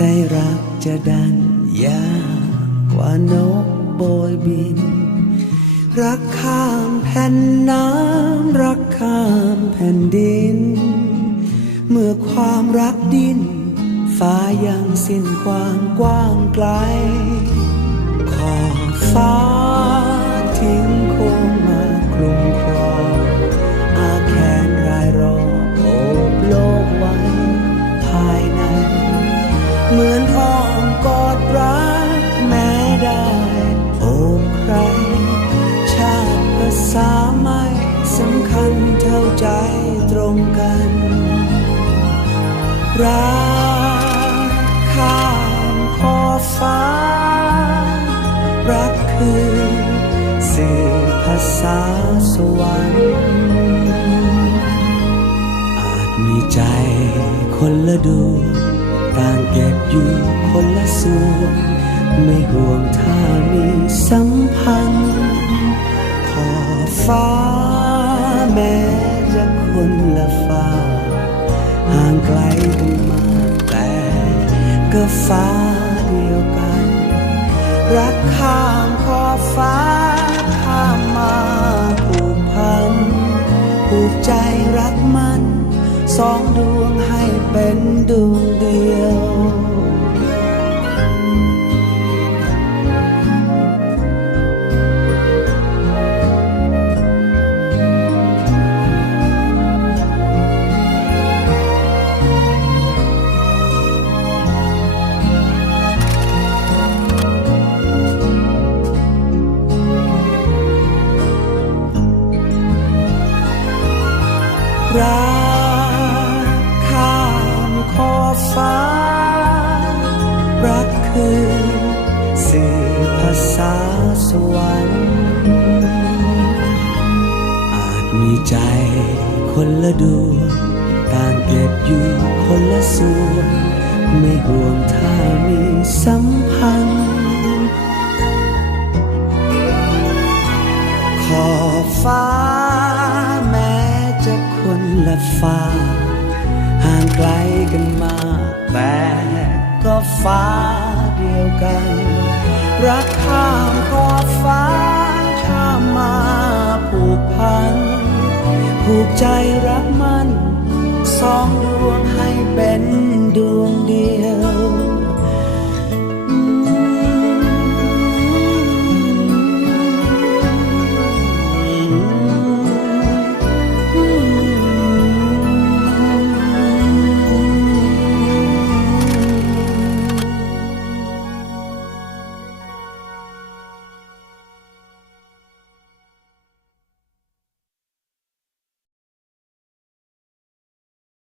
ใช่รักจะดันยากกว่านกโบยบิน รักข้ามแผ่นน้ำรักข้ามแผ่นดิน เมื่อความรักดินฟ้ายังสิ้นความกว้างไกล ไม่สำคัญเท่าใจตรงกัน รักข้ามขอบฟ้า รักคือสื่อภาษาสวรรค์อาจมีใจคนละดวงต่างเก็บอยู่คนละส่วนไม่ห่วงถ้ามีสัม ก็ฟ้าเดียวกัน รักข้ามขอบฟ้าข้ามมาผูกพันผูกใจรักมัน สองดวงให้เป็นดวงเดียว ใจคนละดวงต่างเก็บอยู่คนละส่วนไม่ห่วงถ้ามีสัมพันธ์ขอบฟ้าแม้จะคนละฟ้า ห่างไกลกันมา แต่ก็ฟ้าเดียวกัน รักข้ามขอบฟ้า ผูกใจรักมัน สองดวงให้เป็น